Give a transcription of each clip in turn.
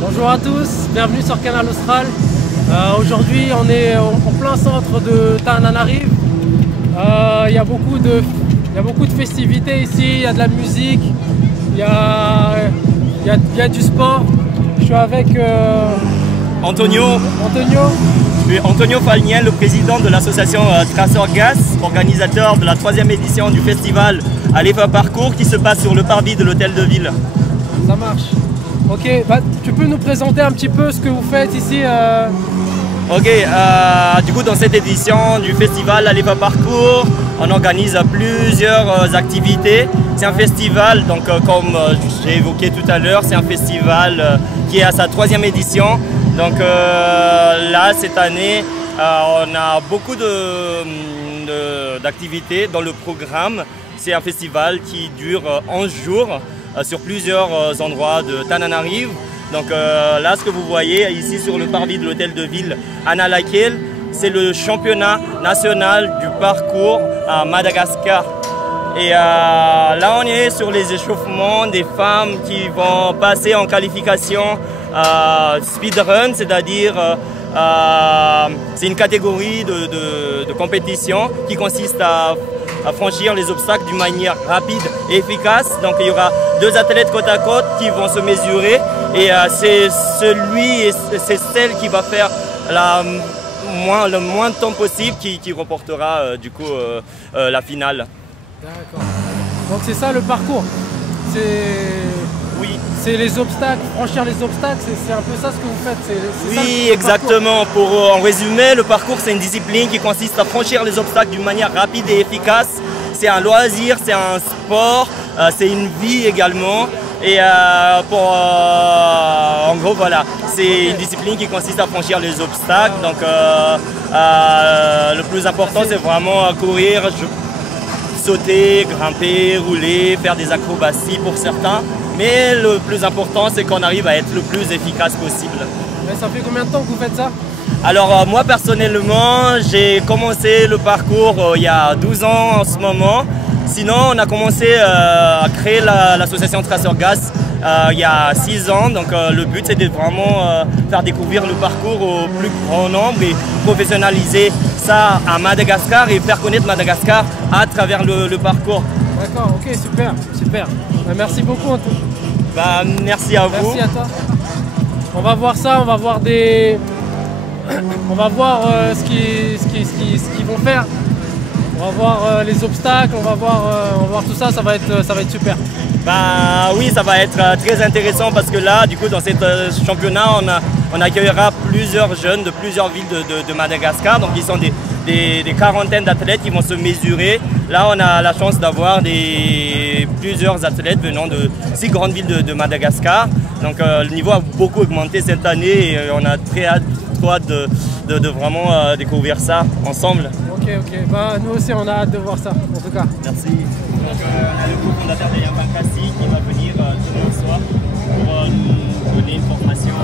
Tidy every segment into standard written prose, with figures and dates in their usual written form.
Bonjour à tous, bienvenue sur Canal Austral. Aujourd'hui on est en plein centre de Tananarive. Il y a beaucoup de festivités ici, il y a de la musique, il y a du sport. Je suis avec Antonio. Je suis Antonio Falniel, le président de l'association Traceur Gas, organisateur de la 3e édition du festival Alefa Parcours qui se passe sur le parvis de l'hôtel de ville. Ça marche. Ok, tu peux nous présenter un petit peu ce que vous faites ici Ok, du coup dans cette édition du festival Alefa Parcours, on organise plusieurs activités. C'est un festival, donc comme j'ai évoqué tout à l'heure, c'est un festival qui est à sa 3e édition. Donc là, cette année, on a beaucoup d'activités dans le programme. C'est un festival qui dure 11 jours sur plusieurs endroits de Tananarive. Donc là, ce que vous voyez ici sur le parvis de l'hôtel de ville Analakel, c'est le championnat national du parcours à Madagascar. Et là, on est sur les échauffements des femmes qui vont passer en qualification speedrun, c'est-à-dire c'est une catégorie de compétition qui consiste à franchir les obstacles d'une manière rapide et efficace. Donc il y aura 2 athlètes côte à côte qui vont se mesurer et c'est celle qui va faire le moins de temps possible qui remportera du coup la finale. D'accord. Donc c'est ça le parcours. Oui. C'est les obstacles, franchir les obstacles, c'est un peu ça ce que vous faites. Oui, exactement. Pour en résumer, le parcours c'est une discipline qui consiste à franchir les obstacles d'une manière rapide et efficace. C'est un loisir, c'est un sport, c'est une vie également. Et en gros voilà, c'est une discipline qui consiste à franchir les obstacles. Donc le plus important c'est vraiment courir, sauter, grimper, rouler, faire des acrobaties pour certains. Mais le plus important, c'est qu'on arrive à être le plus efficace possible. Mais ça fait combien de temps que vous faites ça? Alors moi personnellement, j'ai commencé le parcours il y a 12 ans en ce moment. Sinon, on a commencé à créer l'association Traceur Gas il y a 6 ans. Donc le but, c'est de vraiment faire découvrir le parcours au plus grand nombre et professionnaliser ça à Madagascar et faire connaître Madagascar à travers le parcours. D'accord, ok, super, super. Merci beaucoup Antoine. Merci à vous. Merci à toi. On va voir ça, on va voir on va voir ce qu'ils vont faire. On va voir les obstacles, on va voir tout ça, ça va être super. Oui, ça va être très intéressant parce que là, du coup, dans cet championnat, on accueillera plusieurs jeunes de plusieurs villes de Madagascar. Donc, ils sont des quarantaines d'athlètes qui vont se mesurer. Là, on a la chance d'avoir plusieurs athlètes venant de 6 grandes villes de Madagascar. Donc, le niveau a beaucoup augmenté cette année et on a très hâte de vraiment découvrir ça ensemble. Ok, nous aussi, on a hâte de voir ça, en tout cas. Merci. Donc, le cofondateur de Yampankasi qui va venir demain soir pour nous donner une formation.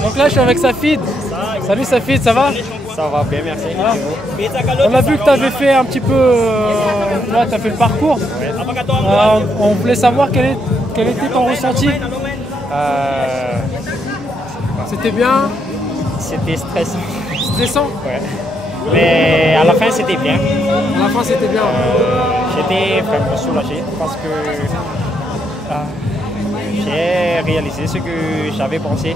Donc là je suis avec Safid. Salut Safid, ça va? Ça va bien, merci. Ah. On a vu que tu avais fait un petit peu, là tu as fait le parcours. On voulait savoir quel était ton ressenti. C'était bien? C'était stressant. Stressant? Ouais. Mais à la fin c'était bien. À la fin c'était bien. J'étais vraiment soulagé parce que j'ai réalisé ce que j'avais pensé.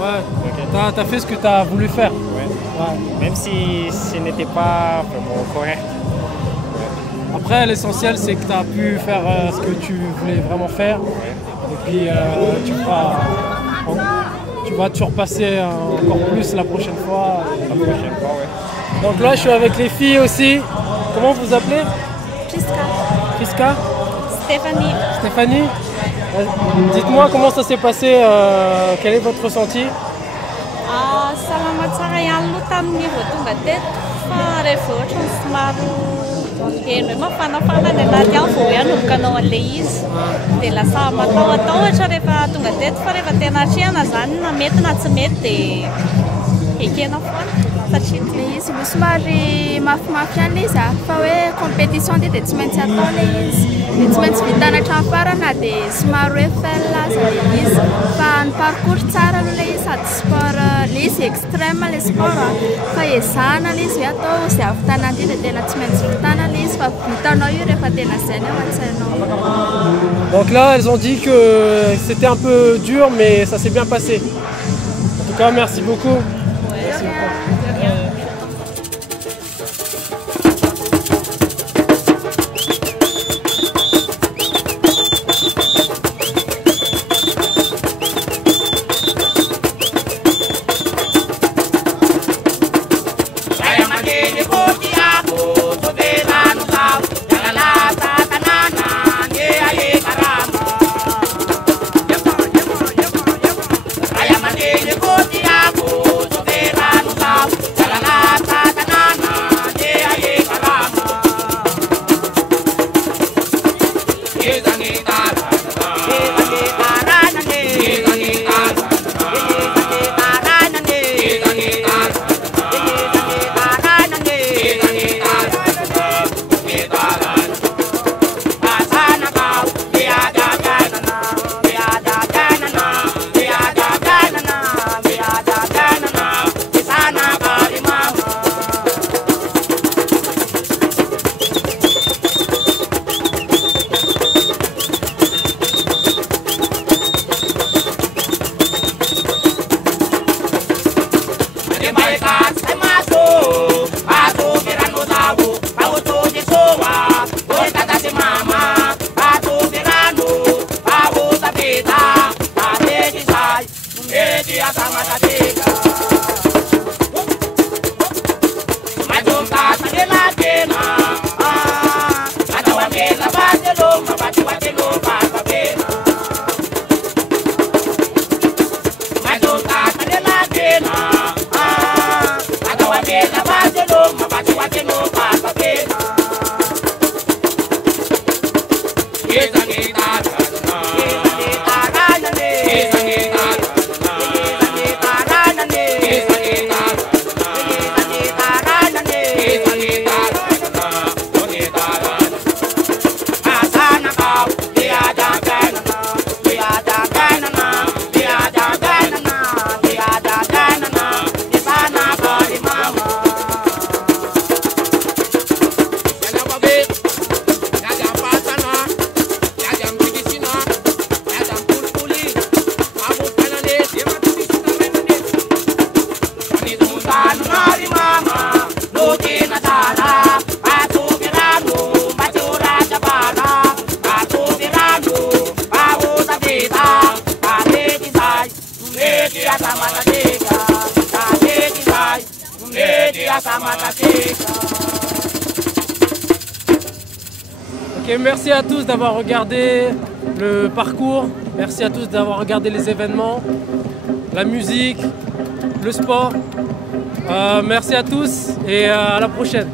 Ouais, okay. T'as fait ce que tu as voulu faire. Ouais. Ouais. Même si ce n'était pas vraiment correct. Ouais. Après, l'essentiel, c'est que tu as pu faire ce que tu voulais vraiment faire. Ouais. Et puis, tu vas te surpasser encore plus la prochaine fois. La prochaine fois, ouais. Donc là, je suis avec les filles aussi. Comment vous appelez? Priska. Priska? Stéphanie. Stéphanie? Dites-moi comment ça s'est passé, quel est votre ressenti? Salama tsara ihany aloha tamin'ny vao tonga teto fa rehefa ohatra ny somary eno hoe mafanafana ny anaty ao vao hoe hanombokanao an'ilay izy dia lasa matahotra rehefa tonga teto fa rehefa tena hatrehana zany na mety na tsy mety dia ekena foana satria ilay izy no somary mafimafy ihany ilay izy fa hoe compétition dia tsy maintsy atao ilay izy dia tsy maintsy vitana hatramin'ny farana dia somary hoe fail aza ilay izy fa ny parcours tsara aloha ilay izy sady sport ilay le izy extrême le sport fa ezahana le izy hoe atao zay avitanana dia tena tsy maintsy vitana le izy fa vitanao io rehefa tena zay ao an-tsainao. Donc là, elles ont dit que c'était un peu dur, mais ça s'est bien passé. En tout cas, merci beaucoup. Merci beaucoup. Ok, merci à tous d'avoir regardé le parcours, merci à tous d'avoir regardé les événements, la musique, le sport. Merci à tous et à la prochaine.